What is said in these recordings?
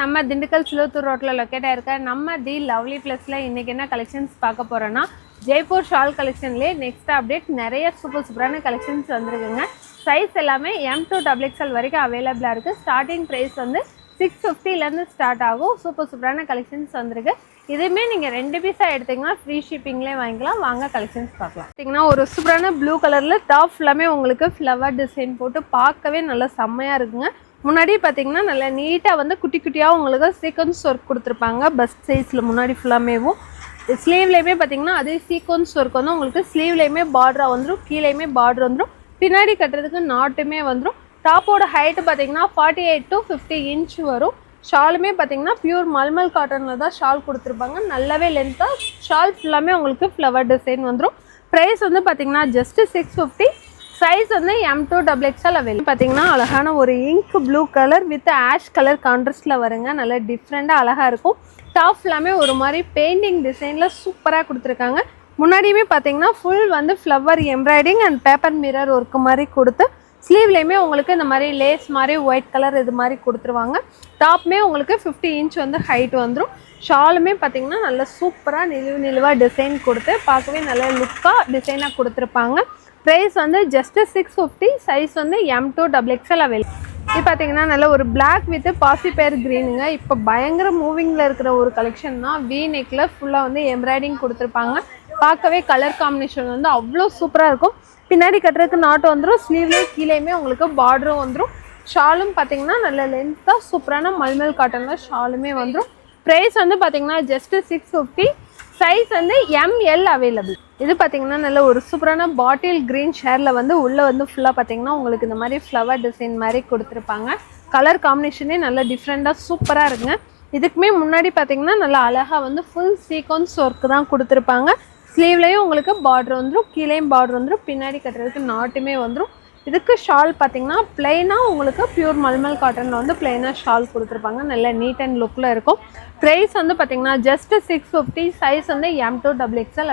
நம்ம திண்டுக்கல் சிலுவத்தூர் ரோட்ல லொக்கேட் ஆயிருக்க நம்ம தி லவ்லி பிளஸ்ல இன்னைக்கு என்ன கலெக்ஷன்ஸ் பார்க்க போறோம்னா ஜெய்ப்பூர் ஷால் கலெக்ஷன்லயே நெக்ஸ்ட் அப்டேட் நிறைய சூப்பரான கலெக்ஷன்ஸ் வந்திருக்குங்க. சைஸ் எல்லாமே M2 XXL வரைக்கும் அவைலபிளா இருக்கு. ஸ்டார்டிங் பிரைஸ் வந்து 650 இருந்து ஸ்டார்ட் ஆகும். சூப்பரான கலெக்ஷன்ஸ் வந்திருக்கு. இதுமே நீங்க 2 பீஸா எடுத்தீங்கன்னா ஃப்ரீ ஷிப்பிங்லேயே வாங்கிக்கலாம். வாங்க கலெக்ஷன்ஸ் பார்க்கலாம். பார்த்தீங்கன்னா ஒரு சூப்பரான ப்ளூ கலர்ல டாப் ஃபுல்லாமே உங்களுக்கு ஃப்ளவர் டிசைன் போட்டு பார்க்கவே நல்லா செம்மையா இருக்குங்க. முன்னாடி பார்த்தீங்கன்னா நல்லா நீட்டாக வந்து குட்டி குட்டியாக உங்களுக்கு சீக்வன்ஸ் ஒர்க் கொடுத்துருப்பாங்க. பஸ்ட் சைஸில் முன்னாடி ஃபுல்லாமேவும் ஸ்லீவ்லேயுமே பார்த்தீங்கன்னா அதே சீக்வன்ஸ் ஒர்க் வந்து உங்களுக்கு ஸ்லீவ்லேயுமே பார்டராக வந்துடும், கீழேயுமே பார்டர் வந்துடும், பின்னாடி கட்டுறதுக்கு நாட்டுமே வந்துடும். டாப்போட ஹைட்டு பார்த்தீங்கன்னா 48 to 50 இன்ச் வரும். ஷாலுமே பார்த்தீங்கன்னா பியூர் மல்மல் காட்டனில் தான் ஷால் கொடுத்துருப்பாங்க. நல்லாவே லென்த்தாக ஷால் ஃபுல்லாமே உங்களுக்கு ஃப்ளவர் டிசைன் வந்துடும். ப்ரைஸ் வந்து பார்த்தீங்கன்னா ஜஸ்ட் 650. சைஸ் வந்து M2 XXL அவைலபிள். பார்த்தீங்கன்னா அழகான ஒரு ink blue colour with ash colour கான்ட்ராஸ்டில் வருங்க. நல்லா டிஃப்ரெண்ட்டாக அழகாக இருக்கும். டாப் ஃபுல்லாமே ஒரு மாதிரி பெயிண்டிங் டிசைனில் சூப்பராக கொடுத்துருக்காங்க. முன்னாடியுமே பார்த்தீங்கன்னா ஃபுல் வந்து flower embroidering and paper mirror work மாதிரி கொடுத்து ஸ்லீவ்லேயுமே உங்களுக்கு இந்த மாதிரி லேஸ் மாதிரி ஒயிட் கலர் இது மாதிரி கொடுத்துருவாங்க. டாப்மே உங்களுக்கு 50 இன்ச் வந்து ஹைட் வந்துடும். ஷாலுமே பார்த்தீங்கன்னா நல்லா சூப்பராக நிலுவாக டிசைன் கொடுத்து பார்க்கவே நல்ல லுக்காக டிசைனாக கொடுத்துருப்பாங்க. ப்ரைஸ் வந்து ஜஸ்ட் 650. சைஸ் வந்து M2 XXL அவைலபிள். இது பார்த்தீங்கன்னா நல்ல ஒரு பிளாக் வித் பாசிப்பேர் க்ரீனுங்க. இப்போ பயங்கர மூவிங்கில் இருக்கிற ஒரு கலெக்ஷன் தான். வி நெக்கில் ஃபுல்லாக வந்து எம்ப்ராய்டிங் கொடுத்துருப்பாங்க. பார்க்கவே கலர் காம்பினேஷன் வந்து அவ்வளோ சூப்பராக இருக்கும். பின்னாடி கட்டுறதுக்கு நாட்டு வந்துடும், ஸ்லீவ்லேயும் கீழேயுமே உங்களுக்கு பார்டரும் வந்துடும். ஷாலும் பார்த்தீங்கன்னா நல்ல லென்த்தாக சூப்பரான மல்மல் காட்டனில் ஷாலுமே வந்துடும். ப்ரைஸ் வந்து பார்த்தீங்கன்னா ஜஸ்ட் 650. சைஸ் வந்து ML அவைலபிள். இது பார்த்தீங்கன்னா நல்ல ஒரு சூப்பரான பாட்டில் க்ரீன் ஷேரில் வந்து உள்ளே வந்து ஃபுல்லாக பார்த்தீங்கன்னா உங்களுக்கு இந்த மாதிரி ஃப்ளவர் டிசைன் மாதிரி கொடுத்துருப்பாங்க. கலர் காம்பினேஷனே நல்லா டிஃப்ரெண்ட்டாக சூப்பராக இருக்குங்க. இதுக்குமே முன்னாடி பார்த்தீங்கன்னா நல்லா அழகாக வந்து ஃபுல் சீக்வன்ஸ் ஒர்க்கு தான் கொடுத்துருப்பாங்க. ஸ்லீவ்லேயும் உங்களுக்கு பார்டர் வந்துடும், கீழேயும் பார்டர் வந்துடும், பின்னாடி கட்டுறதுக்கு நாட்டுமே வந்துடும். இதுக்கு ஷால் பார்த்தீங்கன்னா பிளெயினாக உங்களுக்கு பியூர் மல்மல் காட்டனில் வந்து பிளெயினாக ஷால் கொடுத்துருப்பாங்க. நல்ல நீட் அண்ட் லுக்கில் இருக்கும். ப்ரைஸ் வந்து பார்த்தீங்கன்னா ஜஸ்ட் 650. சைஸ் வந்து M2 XXL.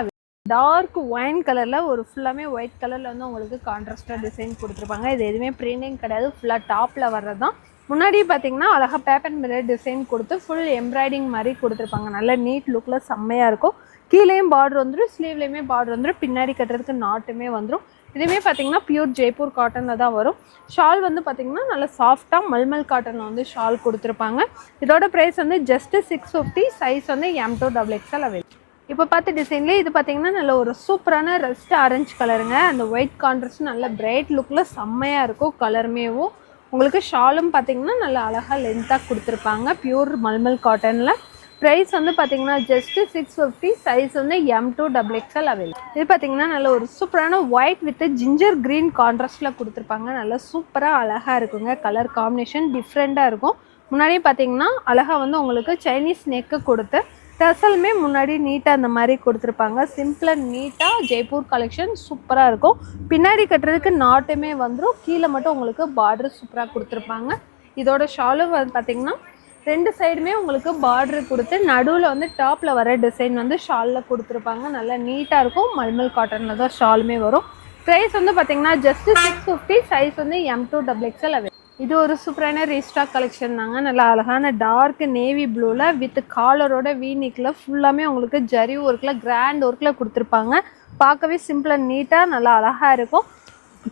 டார்க் ஒயின் கலரில் ஒரு ஃபுல்லாமே ஒயிட் கலரில் வந்து உங்களுக்கு கான்ட்ராஸ்டாக டிசைன் கொடுத்துருப்பாங்க. இது எதுவுமே பிரிண்டிங் கிடையாது, ஃபுல்லாக டாப்பில் வர்றது தான். முன்னாடி பார்த்தீங்கன்னா அழகாக பேப்பர் மிரர் டிசைன் கொடுத்து ஃபுல் எம்ப்ராய்டிங் மாதிரி கொடுத்துருப்பாங்க. நல்ல நீட் லுக்கில் செம்மையாக இருக்கும். கீழேயும் பார்டர் வந்துடும், ஸ்லீவ்லேயுமே பார்டர் வந்துடும், பின்னாடி கட்டுறதுக்கு நாட்டுமே வந்துடும். இதுவுமே பார்த்தீங்கன்னா பியூர் ஜெய்ப்பூர் காட்டனில் தான் வரும். ஷால் வந்து பார்த்தீங்கன்னா நல்லா சாஃப்டாக மல்மல் காட்டனில் வந்து ஷால் கொடுத்துருப்பாங்க. இதோட ப்ரைஸ் வந்து ஜஸ்ட் 650. சைஸ் வந்து M2 XXL அவைலபிள். இப்போ பார்த்த டிசைன்லேயே இது பார்த்தீங்கன்னா நல்ல ஒரு சூப்பரான ரெஸ்ட் ஆரஞ்சு கலருங்க. அந்த ஒயிட் கான்ட்ராஸ்ட் நல்ல பிரைட் லுக்கில் செம்மையாக இருக்கும். கலருமேவும் உங்களுக்கு ஷாலும் பார்த்தீங்கன்னா நல்லா அழகாக லென்த்தாக கொடுத்துருப்பாங்க பியூர் மல்மல் காட்டனில். ப்ரைஸ் வந்து பார்த்தீங்கன்னா ஜஸ்ட் 650. சைஸ் வந்து M2 XXL அவைலபிள். இது பார்த்தீங்கன்னா நல்ல ஒரு சூப்பரான ஒயிட் வித் ஜிஞ்சர் க்ரீன் கான்ட்ராஸ்டில் கொடுத்துருப்பாங்க. நல்லா சூப்பராக அழகாக இருக்குங்க. கலர் காம்பினேஷன் டிஃப்ரெண்ட்டாக இருக்கும். முன்னாடியே பார்த்தீங்கன்னா அழகாக வந்து உங்களுக்கு சைனீஸ் நெக்கு கொடுத்து டசலுமே முன்னாடி நீட்டாக அந்த மாதிரி கொடுத்துருப்பாங்க. சிம்பிளாக நீட்டாக ஜெய்ப்பூர் கலெக்ஷன் சூப்பராக இருக்கும். பின்னாடி கட்டுறதுக்கு நாட்டுமே வந்துடும், கீழே மட்டும் உங்களுக்கு பார்டர் சூப்பராக கொடுத்துருப்பாங்க. இதோட ஷாலும் வந்து பார்த்தீங்கன்னா 2 சைடுமே உங்களுக்கு பார்டர் கொடுத்து நடுவில் வந்து டாப்பில் வர டிசைன் வந்து ஷாலில் கொடுத்துருப்பாங்க. நல்லா நீட்டாக இருக்கும். மல்மல் காட்டனில் தான் ஷாலுமே வரும். ப்ரைஸ் வந்து பார்த்தீங்கன்னா ஜஸ்ட் 650. சைஸ் வந்து M2 XXL அவைலபிள். இது ஒரு சூப்பரான ரீஸ்டாக் கலெக்ஷன் தாங்க. நல்லா அழகான டார்க் நேவி ப்ளூவில் வித் காலரோட வீனிக்கில் ஃபுல்லாமே உங்களுக்கு ஜரி ஒர்க்கில் கிராண்ட் ஒர்க்கில் கொடுத்துருப்பாங்க. பார்க்கவே சிம்பிளாக நீட்டாக நல்லா அழகாக இருக்கும்.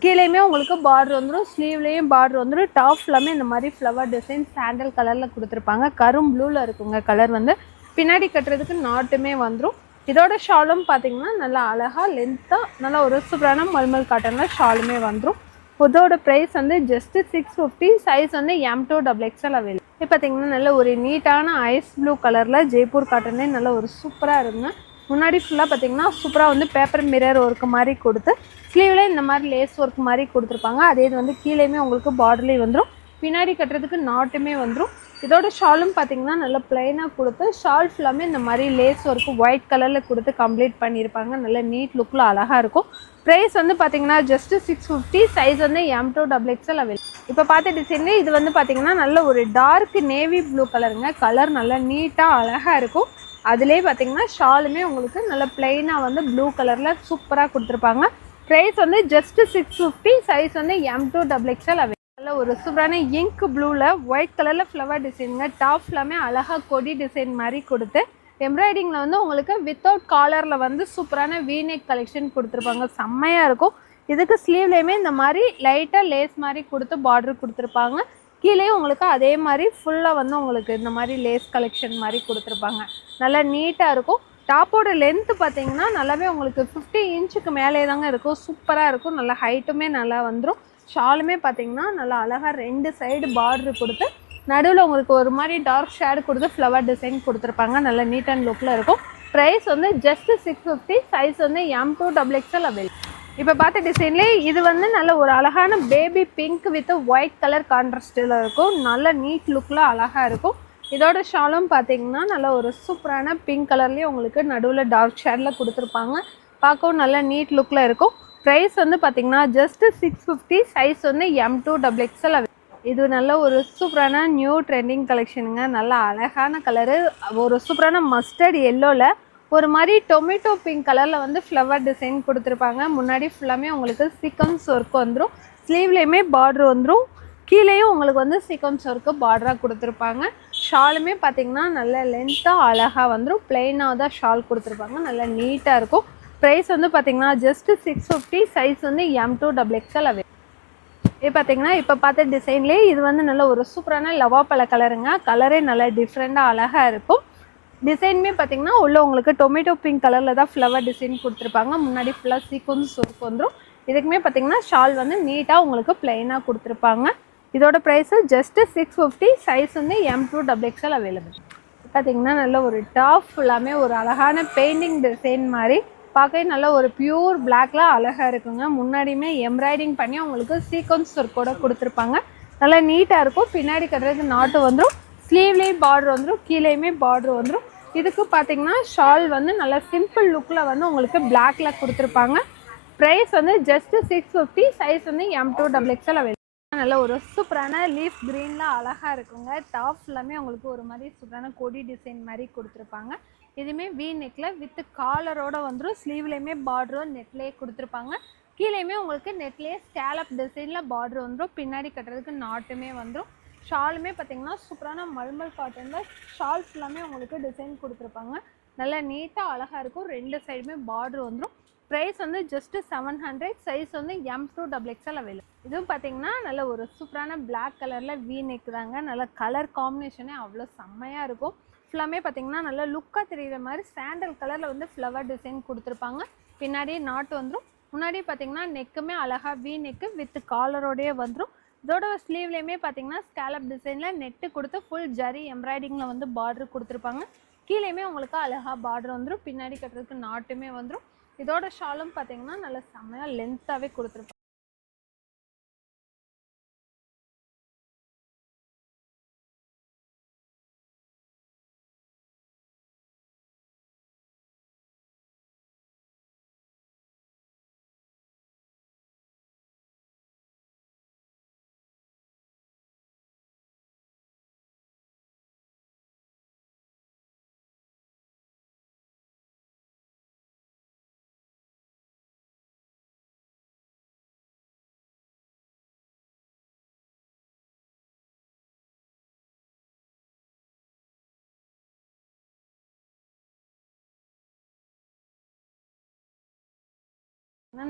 கீழேயுமே உங்களுக்கு பார்டர் வந்துடும், ஸ்லீவ்லேயும் பார்டர் வந்துடும். டாப் ஃபுல்லாமே இந்த மாதிரி ஃப்ளவர் டிசைன் சாண்டல் கலரில் கொடுத்துருப்பாங்க. கரும் ப்ளூவில் இருக்குங்க கலர் வந்து. பின்னாடி கட்டுறதுக்கு நாட்டுமே வந்துடும். இதோட ஷாலும் பார்த்தீங்கன்னா நல்லா அழகாக லென்த்தாக நல்லா ஒரு சூப்பரான மல்மல் காட்டனில் ஷாலுமே வந்துடும். இதோட ப்ரைஸ் வந்து ஜஸ்ட் 650. சைஸ் வந்து M2 XXL அவைலபிள். இப்போ பார்த்தீங்கன்னா நல்ல ஒரு நீட்டான ஐஸ் ப்ளூ கலரில் ஜெய்ப்பூர் காட்டனே நல்ல ஒரு சூப்பராக இருக்குங்க. முன்னாடி ஃபுல்லாக பார்த்தீங்கன்னா சூப்பராக வந்து பேப்பர் மிரர் ஒர்க்கு மாதிரி கொடுத்து ஸ்லீவில் இந்த மாதிரி லேஸ் ஒர்க் மாதிரி கொடுத்துருப்பாங்க. அதே இது வந்து கீழேயுமே உங்களுக்கு பார்டர்லேயே வந்துடும், பின்னாடி கட்டுறதுக்கு நாட்டுமே வந்துடும். இதோட ஷாலும் பார்த்தீங்கன்னா நல்லா பிளைனாக கொடுத்து ஷால் ஃபுல்லாமே இந்த மாதிரி லேஸ் ஒர்க்கு ஒயிட் கலரில் கொடுத்து கம்ப்ளீட் பண்ணியிருப்பாங்க. நல்ல நீட் லுக்கில் அழகாக இருக்கும். ப்ரைஸ் வந்து பார்த்தீங்கன்னா ஜஸ்ட் 650. சைஸ் வந்து M2 XXL அவைலபிள். இப்போ பார்த்த டிசைன்லேயே இது வந்து பார்த்தீங்கன்னா நல்ல ஒரு டார்க் நேவி ப்ளூ கலருங்க. கலர் நல்லா நீட்டாக அழகாக இருக்கும். அதுலேயே பார்த்தீங்கன்னா ஷாலுமே உங்களுக்கு நல்ல பிளைனாக வந்து ப்ளூ கலரில் சூப்பராக கொடுத்துருப்பாங்க. ப்ரைஸ் வந்து ஜஸ்ட் 650. சைஸ் வந்து M2 XXL அவைலபிள். நல்ல ஒரு சூப்பரான இங்க் ப்ளூவில் ஒயிட் கலரில் ஃப்ளவர் டிசைனுங்க. டாப் ஃபுல்லாமே அழகாக கொடி டிசைன் மாதிரி கொடுத்து எம்ப்ராய்டிங்கில் வந்து உங்களுக்கு வித்தவுட் காலரில் வந்து சூப்பரான வீநெக் கலெக்ஷன் கொடுத்துருப்பாங்க. செம்மையாக இருக்கும். இதுக்கு ஸ்லீவ்லேயுமே இந்த மாதிரி லைட்டாக லேஸ் மாதிரி கொடுத்து பார்டர் கொடுத்துருப்பாங்க. கீழே உங்களுக்கு அதே மாதிரி ஃபுல்லாக வந்து உங்களுக்கு இந்த மாதிரி லேஸ் கலெக்ஷன் மாதிரி கொடுத்துருப்பாங்க. நல்லா நீட்டாக இருக்கும். டாப்போட லென்த்து பார்த்தீங்கன்னா நல்லாவே உங்களுக்கு 50 இன்ச்சுக்கு மேலே தாங்க இருக்கும். சூப்பராக இருக்கும். நல்லா ஹைட்டுமே நல்லா வந்துடும். ஷாலுமே பார்த்தீங்கன்னா நல்லா அழகாக 2 சைடு பார்டர் கொடுத்து நடுவில் உங்களுக்கு ஒரு மாதிரி டார்க் ஷேடு கொடுத்து ஃப்ளவர் டிசைன் கொடுத்துருப்பாங்க. நல்லா நீட் அண்ட் லுக்கில் இருக்கும். ப்ரைஸ் வந்து ஜஸ்ட் 650. சைஸ் வந்து M2 XXL அவைலபிள். இப்போ பார்த்த டிசைன்லேயே இது வந்து நல்ல ஒரு அழகான baby pink with white colour கான்ட்ராஸ்டில் இருக்கும். நல்ல நீட் லுக்கில் அழகாக இருக்கும். இதோட ஷாலும் பார்த்தீங்கன்னா நல்ல ஒரு சூப்பரான பிங்க் கலர்லேயே உங்களுக்கு நடுவில் டார்க் ஷேடில் கொடுத்துருப்பாங்க. பார்க்கவும் நல்ல நீட் லுக்கில் இருக்கும். ப்ரைஸ் வந்து பார்த்தீங்கன்னா ஜஸ்ட் 650. சைஸ் வந்து M2 XXL. இது நல்ல ஒரு சூப்பரான நியூ ட்ரெண்டிங் கலெக்ஷனுங்க. நல்ல அழகான கலரு. ஒரு சூப்பரான மஸ்டர்ட் எல்லோவில் ஒரு மாதிரி டொமேட்டோ பிங்க் கலரில் வந்து ஃப்ளவர் டிசைன் கொடுத்துருப்பாங்க. முன்னாடி ஃபுல்லாமே உங்களுக்கு சீக்வன்ஸ் ஒர்க் வந்துடும். ஸ்லீவ்லேயுமே பார்டர் வந்துடும். கீழேயும் உங்களுக்கு வந்து சீக்வன்ஸ் ஒர்க்கு பார்டராக கொடுத்துருப்பாங்க. ஷாலுமே பார்த்தீங்கன்னா நல்ல லென்த்தாக அழகாக வந்துடும். பிளெயினாக தான் ஷால் கொடுத்துருப்பாங்க. நல்லா நீட்டாக இருக்கும். ப்ரைஸ் வந்து பார்த்தீங்கன்னா ஜஸ்ட் 650. சைஸ் வந்து M2 XXL அவைலபிள். இது பார்த்தீங்கன்னா இப்போ பார்த்த டிசைன்லேயே இது வந்து நல்ல ஒரு சூப்பரான லவாப்பழ கலருங்க. கலரே நல்லா டிஃப்ரெண்ட்டாக அழகாக இருக்கும். டிசைனுமே பார்த்தீங்கன்னா உள்ள உங்களுக்கு டொமேட்டோ பிங்க் கலரில் தான் ஃப்ளவர் டிசைன் கொடுத்துருப்பாங்க. முன்னாடி ஃபுல்லாக சீக்வன்ஸ் ஒர்க் வந்துடும். இதுக்குமே பார்த்தீங்கன்னா ஷால் வந்து நீட்டாக உங்களுக்கு பிளெயினாக கொடுத்துருப்பாங்க. இதோட ப்ரைஸு ஜஸ்ட்டு 650. சைஸ் வந்து M2 XXL அவைலபிள். பார்த்தீங்கன்னா நல்ல ஒரு டாப் ஃபுல்லாமே ஒரு அழகான பெயிண்டிங் டிசைன் மாதிரி பார்க்கவே நல்ல ஒரு பியூர் பிளாக்ல அழகாக இருக்குங்க. முன்னாடியுமே எம்ப்ராய்டிங் பண்ணி உங்களுக்கு சீக்வன்ஸ் ஒர்க்கோட கொடுத்துருப்பாங்க. நல்லா நீட்டாக இருக்கும். பின்னாடி கட்டுறதுக்கு நாட்டு வந்துடும். ஸ்லீவ்லேயும் பார்டர் வந்துடும். கீழேயுமே பார்டர் வந்துடும். இதுக்கு பார்த்தீங்கன்னா ஷால் வந்து நல்லா சிம்பிள் லுக்கில் வந்து உங்களுக்கு பிளாக்ல கொடுத்துருப்பாங்க. ப்ரைஸ் வந்து ஜஸ்ட் 650. சைஸ் வந்து M2 XXL அவைலபிள். நல்ல ஒரு சூப்பரான லீஃப் க்ரீனில் அழகாக இருக்குங்க. டாப் ஃபுல்லாமே உங்களுக்கு ஒரு மாதிரி சூப்பரான கொடி டிசைன் மாதிரி கொடுத்துருப்பாங்க. இதுவுமே வி நெக்கில் வித் காலரோட வந்துடும். ஸ்லீவ்லேயுமே பார்டரும் நெட்லேயே கொடுத்துருப்பாங்க. கீழேயுமே உங்களுக்கு நெட்லேயே ஸ்கேலப் டிசைனில் பார்டர் வந்துடும். பின்னாடி கட்டுறதுக்கு நாட்டுமே வந்துடும். ஷாலுமே பார்த்தீங்கன்னா சூப்பரான மல்மல் காட்டனில் ஷால் ஃபுல்லாமே உங்களுக்கு டிசைன் கொடுத்துருப்பாங்க. நல்லா நீட்டாக அழகாக இருக்கும். 2 சைடுமே பார்டர் வந்துடும். ப்ரைஸ் வந்து ஜஸ்ட்டு 700. சைஸ் வந்து M2 XXL அவைலபிள். இதுவும் பார்த்தீங்கன்னா நல்ல ஒரு சூப்பரான பிளாக் கலரில் வி நெக் தாங்க. நல்ல கலர் காம்பினேஷனே அவ்வளோ செம்மையாக இருக்கும். ஃபுல்லாமே பார்த்தீங்கன்னா நல்லா லுக்காக தெரிகிற மாதிரி சாண்டல் கலரில் வந்து ஃப்ளவர் டிசைன் கொடுத்துருப்பாங்க. பின்னாடியே நாட்டு வந்துடும். முன்னாடி பார்த்தீங்கன்னா நெக்குமே அழகாக வி நெக்கு வித் காலரோடையே வந்துடும். இதோட ஸ்லீவ்லேயுமே பார்த்தீங்கன்னா ஸ்கேலப் டிசைனில் நெட்டு கொடுத்து ஃபுல் ஜரி எம்ப்ராய்டிங்கில் வந்து பார்டர் கொடுத்துருப்பாங்க. கீழேயுமே உங்களுக்கு அழகாக பார்டர் வந்துடும். பின்னாடி கட்டுறதுக்கு நாட்டுமே வந்துடும். இதோட ஷாலும் பார்த்தீங்கன்னா நல்ல செம்மையாக லென்த்தாகவே கொடுத்துருப்பாங்க.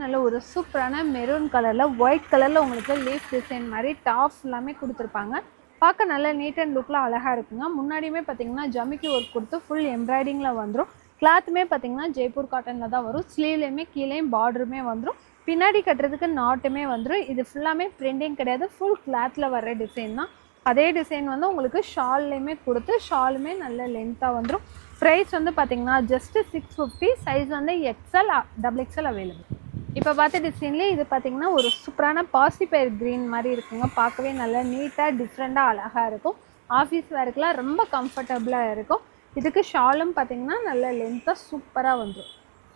நல்ல ஒரு சூப்பரான மெரூன் கலரில் ஒயிட் கலரில் உங்களுக்கு லீஃப் டிசைன் மாதிரி டாப் எல்லாமே கொடுத்துருப்பாங்க. பார்க்க நல்ல நீட் அண்ட் லுக்கில் அழகாக இருக்குங்க. முன்னாடியுமே பார்த்தீங்கன்னா ஜமிக்கி ஒர்க் கொடுத்து ஃபுல் எம்ப்ராய்டிங்கில் வந்துடும். கிளாத்துமே பார்த்தீங்கன்னா ஜெய்ப்பூர் காட்டனில் தான் வரும். ஸ்லீவ்லேயுமே கீழேயும் பார்டருமே வந்துடும். பின்னாடி கட்டுறதுக்கு நாட்டுமே வந்துடும். இது ஃபுல்லாமே பிரிண்டிங் கிடையாது. ஃபுல் கிளாத்தில் வர்ற டிசைன் தான். அதே டிசைன் வந்து உங்களுக்கு ஷால்லையுமே கொடுத்து ஷாலுமே நல்ல லென்த்தாக வந்துடும். ப்ரைஸ் வந்து பார்த்தீங்கன்னா ஜஸ்ட்டு 650. சைஸ் வந்து XL XXL அவைலபிள். இப்போ பார்த்த டிசைன்லேயே இது பார்த்தீங்கன்னா ஒரு சூப்பரான பாசிப்பயிர் க்ரீன் மாதிரி இருக்குங்க. பார்க்கவே நல்லா நீட்டாக டிஃப்ரெண்ட்டாக அழகாக இருக்கும். ஆஃபீஸ் வேர்க்கெலாம் ரொம்ப கம்ஃபர்டபுளாக இருக்கும். இதுக்கு ஷாலும் பார்த்தீங்கன்னா நல்ல லென்த்தாக சூப்பராக வந்துடும்.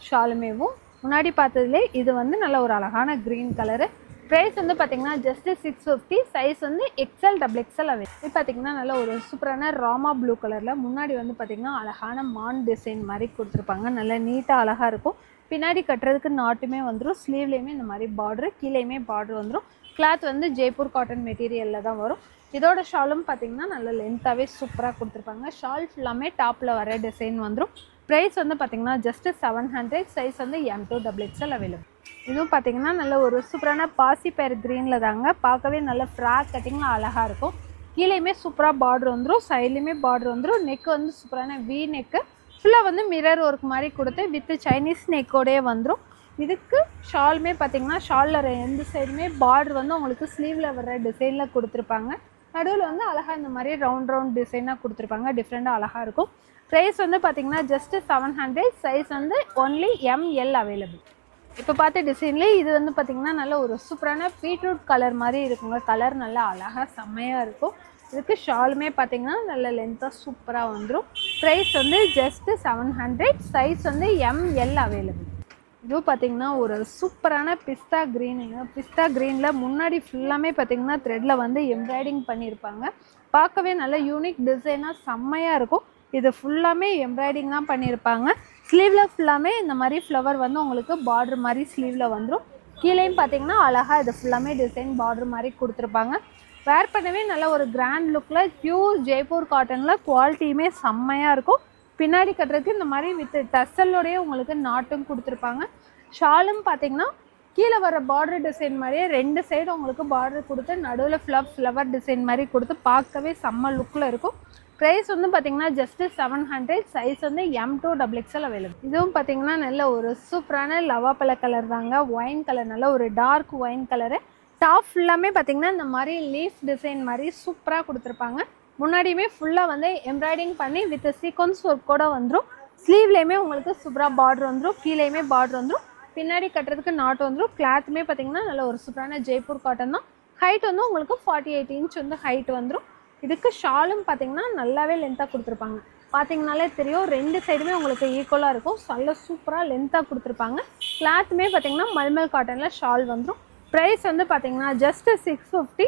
ஷாலுமேவும் முன்னாடி பார்த்ததுலே இது வந்து நல்ல ஒரு அழகான க்ரீன் கலரு. ப்ரைஸ் வந்து பார்த்தீங்கன்னா ஜஸ்ட்டு 650. சைஸ் வந்து XL XXL அவைலபிள். இது பார்த்தீங்கன்னா நல்ல ஒரு சூப்பரான ராமா ப்ளூ கலரில் முன்னாடி வந்து பார்த்தீங்கன்னா அழகான மான் டிசைன் மாதிரி கொடுத்துருப்பாங்க. நல்லா நீட்டாக அழகாக இருக்கும். பின்னாடி கட்டுறதுக்கு நாட்டுமே வந்துடும். ஸ்லீவ்லேயுமே இந்த மாதிரி பார்டரு, கீழேயுமே பார்டர் வந்துடும். கிளாத் வந்து ஜெய்ப்பூர் காட்டன் மெட்டீரியலில் தான் வரும். இதோட ஷாலும் பார்த்தீங்கன்னா நல்ல லென்த்தாகவே சூப்பராக கொடுத்துருப்பாங்க. ஷால் ஃபுல்லாமே டாப்பில் வர டிசைன் வந்துடும். ப்ரைஸ் வந்து பார்த்தீங்கன்னா ஜஸ்ட்டு 700. சைஸ் வந்து M2XXL அவைலபிள். இதுவும் பார்த்தீங்கன்னா நல்ல ஒரு சூப்பரான பாசி பேர் க்ரீனில் தாங்க. பார்க்கவே நல்ல ஃப்ராக் கட்டிங்கில் அழகாக இருக்கும். கீழேயுமே சூப்பராக பார்டர் வந்துடும், சைட்லேயுமே பார்டர் வந்துடும். நெக்கு வந்து சூப்பரான வி நெக்கு, ஃபுல்லாக வந்து மிரர் ஒர்க் மாதிரி கொடுத்து வித் சைனீஸ் நெக்கோடே வந்துடும். இதுக்கு ஷாலுமே பார்த்தீங்கன்னா ஷாலில் எந்த சைடுமே பார்டர் வந்து உங்களுக்கு ஸ்லீவில் வர்ற டிசைனில் கொடுத்துருப்பாங்க. நடுவில் வந்து அழகாக இந்த மாதிரி ரவுண்ட் டிசைனாக கொடுத்துருப்பாங்க. டிஃப்ரெண்ட்டாக அழகாக இருக்கும். ப்ரைஸ் வந்து பார்த்தீங்கன்னா ஜஸ்ட்டு 700. சைஸ் வந்து ஒன்லி ML அவைலபிள். இப்போ பார்த்த டிசைன்லேயே இது வந்து பார்த்திங்கன்னா நல்ல ஒரு சூப்பரான பீட்ரூட் கலர் மாதிரி இருக்குங்க. கலர் நல்லா அழகாக செம்மையாக இருக்கும். இதுக்கு ஷாலுமே பார்த்திங்கன்னா நல்ல லென்த்தாக சூப்பராக வந்துடும். ப்ரைஸ் வந்து ஜஸ்ட்டு 700. சைஸ் வந்து ML அவைலபிள். இதுவும் பார்த்திங்கன்னா ஒரு சூப்பரான பிஸ்தா க்ரீனுங்க. பிஸ்தா க்ரீனில் முன்னாடி ஃபுல்லாமே பார்த்திங்கன்னா த்ரெட்டில் வந்து எம்ப்ராய்டிங் பண்ணியிருப்பாங்க. பார்க்கவே நல்ல யூனிக் டிசைனாக செம்மையாக இருக்கும். இது ஃபுல்லாமே எம்ப்ராய்டிங் தான் பண்ணியிருப்பாங்க. ஸ்லீவில் ஃபுல்லாமே இந்த மாதிரி ஃப்ளவர் வந்து உங்களுக்கு பார்டர் மாதிரி ஸ்லீவில் வந்துடும். கீழேயும் பார்த்தீங்கன்னா அழகாக இது ஃபுல்லாமே டிசைன் பார்டர் மாதிரி கொடுத்துருப்பாங்க. வேர் பண்ணவே நல்ல ஒரு கிராண்ட் லுக்கில் பியூர் ஜெய்ப்பூர் காட்டனில் குவாலிட்டியுமே செம்மையாக இருக்கும். பின்னாடி கட்டுறதுக்கு இந்த மாதிரி வித் டசலோடையே உங்களுக்கு நாட்டும் கொடுத்துருப்பாங்க. ஷாலும் பார்த்தீங்கன்னா கீழே வர பார்டர் டிசைன் மாதிரியே 2 சைடு உங்களுக்கு பார்டர் கொடுத்து நடுவில் ஃப்ளவர் டிசைன் மாதிரி கொடுத்து பார்க்கவே செம்ம லுக்கில் இருக்கும். ப்ரைஸ் வந்து பார்த்தீங்கன்னா ஜஸ்ட்டு 700. சைஸ் வந்து M2XXL அவைலபிள். இதுவும் பார்த்தீங்கன்னா நல்ல ஒரு சூப்பரான லவாப்பழ கலர் தாங்க. ஒயின் கலர், நல்ல ஒரு டார்க் ஒயின் கலரு. டாப் ஃபுல்லாமே பார்த்தீங்கன்னா இந்த மாதிரி லீஃப் டிசைன் மாதிரி சூப்பராக கொடுத்துருப்பாங்க. முன்னாடியுமே ஃபுல்லாக வந்து எம்ப்ராய்டிங் பண்ணி வித் சீக்வன்ஸ் ஒர்க் கூட வந்துடும். ஸ்லீவ்லேயுமே உங்களுக்கு சூப்பராக பார்டர் வந்துடும், கீழேயுமே பார்டர் வந்துடும், பின்னாடி கட்டுறதுக்கு நாட் வந்துடும். கிளாத்துமே பார்த்தீங்கன்னா நல்ல ஒரு சூப்பரான ஜெய்ப்பூர் காட்டன் தான். ஹைட் வந்து உங்களுக்கு 48 இன்ச் வந்து ஹைட் வந்துடும். இதுக்கு ஷாலும் பார்த்தீங்கன்னா நல்லாவே லென்த்தாக கொடுத்துருப்பாங்க. பார்த்தீங்கனாலே தெரியும், 2 சைடுமே உங்களுக்கு ஈக்குவலாக இருக்கும். நல்ல சூப்பராக லென்த்தாக கொடுத்துருப்பாங்க. கிளாத்துமே பார்த்தீங்கன்னா மல்மல் காட்டனில் ஷால் வந்துடும். ப்ரைஸ் வந்து பார்த்தீங்கன்னா ஜஸ்ட்டு 650.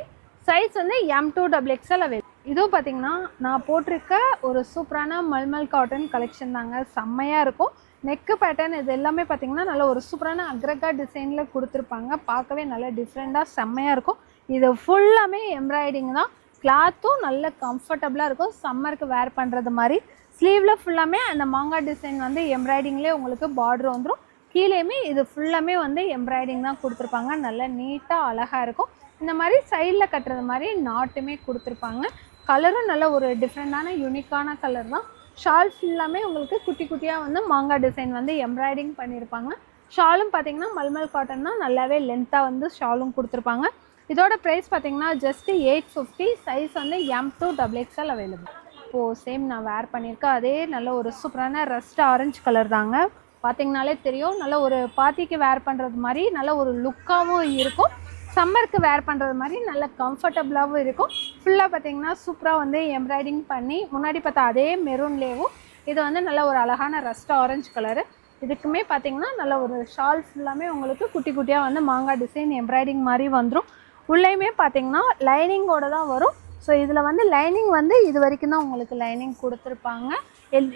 சைஸ் வந்து M2XXL அவைலபிள். இதுவும் பார்த்தீங்கன்னா நான் போட்டிருக்க ஒரு சூப்பரான மல்மல் காட்டன் கலெக்ஷன் தாங்க. செம்மையாக இருக்கும். நெக்கு பேட்டர்ன் இது எல்லாமே பார்த்தீங்கன்னா நல்ல ஒரு சூப்பரான அக்ரகா டிசைனில் கொடுத்துருப்பாங்க. பார்க்கவே நல்ல டிஃப்ரெண்ட்டாக செம்மையாக இருக்கும். இது ஃபுல்லாமே எம்ப்ராய்டிங் தான். கிளாத்தும் நல்ல கம்ஃபர்டபுளாக இருக்கும். சம்மருக்கு வேர் பண்ணுறது மாதிரி. ஸ்லீவில் ஃபுல்லாமே அந்த மாங்காய் டிசைன் வந்து எம்ப்ராய்டிங்லேயே உங்களுக்கு பார்டர் வந்துடும். கீழேயுமே இது ஃபுல்லாமே வந்து எம்ப்ராய்டிங் தான் கொடுத்துருப்பாங்க. நல்லா நீட்டாக அழகாக இருக்கும். இந்த மாதிரி சைடில் கட்டுறது மாதிரி நாட்டுமே கொடுத்துருப்பாங்க. கலரும் நல்ல ஒரு டிஃப்ரெண்ட்டான யூனிக்கான கலர் தான். ஷால் ஃபுல்லாமே உங்களுக்கு குட்டி குட்டியாக வந்து மாங்காய் டிசைன் வந்து எம்ப்ராய்டிங் பண்ணியிருப்பாங்க. ஷாலும் பார்த்தீங்கன்னா மல்மல் காட்டன் தான். நல்லாவே லென்த்தாக வந்து ஷாலும் கொடுத்துருப்பாங்க. இதோட ப்ரைஸ் பார்த்தீங்கன்னா ஜஸ்ட்டு 850. சைஸ் வந்து M2XXL அவைலபிள். இப்போது சேம் நான் வேர் பண்ணியிருக்கேன். அதே நல்ல ஒரு சூப்பரான ரஸ்ட் ஆரஞ்சு கலர் தாங்க. பார்த்தீங்கனாலே தெரியும், நல்ல ஒரு பார்ட்டிக்கு வேர் பண்ணுறது மாதிரி நல்ல ஒரு லுக்காகவும் இருக்கும். சம்மருக்கு வேர் பண்ணுறது மாதிரி நல்ல கம்ஃபர்டபுளாகவும் இருக்கும். ஃபுல்லாக பார்த்தீங்கன்னா சூப்பராக வந்து எம்ப்ராய்டிங் பண்ணி முன்னாடி பார்த்தா அதே மெரூன்லேயும் இது வந்து நல்ல ஒரு அழகான ரஸ்ட் ஆரஞ்சு கலரு. இதுக்குமே பார்த்தீங்கன்னா நல்ல ஒரு ஷால் ஃபுல்லாமே உங்களுக்கு குட்டி குட்டியாக வந்து மாங்காய் டிசைன் எம்ப்ராய்டிங் மாதிரி வந்துடும். உள்ளேயுமே பார்த்தீங்கன்னா லைனிங்கோட தான் வரும். ஸோ இதில் வந்து லைனிங் வந்து இது வரைக்கும் தான் உங்களுக்கு லைனிங் கொடுத்துருப்பாங்க.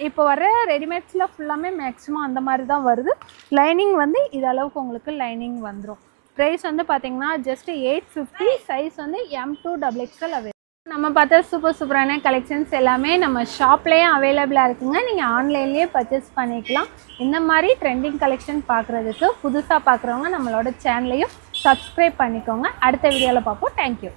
இப்போ வர ரெடிமேட்ஸில் ஃபுல்லாமே மேக்ஸிமம் அந்த மாதிரி தான் வருது. லைனிங் வந்து இது அளவுக்கு உங்களுக்கு லைனிங் வந்துடும். ப்ரைஸ் வந்து பார்த்தீங்கன்னா ஜஸ்ட்டு 850. சைஸ் வந்து M2XXL அவைலபிள். நம்ம பார்த்த சூப்பரான கலெக்ஷன்ஸ் எல்லாமே நம்ம ஷாப்லேயே அவைலபிளாக இருக்குங்க. நீங்கள் ஆன்லைன்லேயே பர்ச்சேஸ் பண்ணிக்கலாம். இந்த மாதிரி ட்ரெண்டிங் கலெக்ஷன் பார்க்குறதுக்கு புதுசாக பார்க்குறவங்க நம்மளோட சேனலையும் சப்ஸ்கிரைப் பண்ணிக்கோங்க. அடுத்த வீடியோவில் பார்ப்போம். தேங்க்யூ.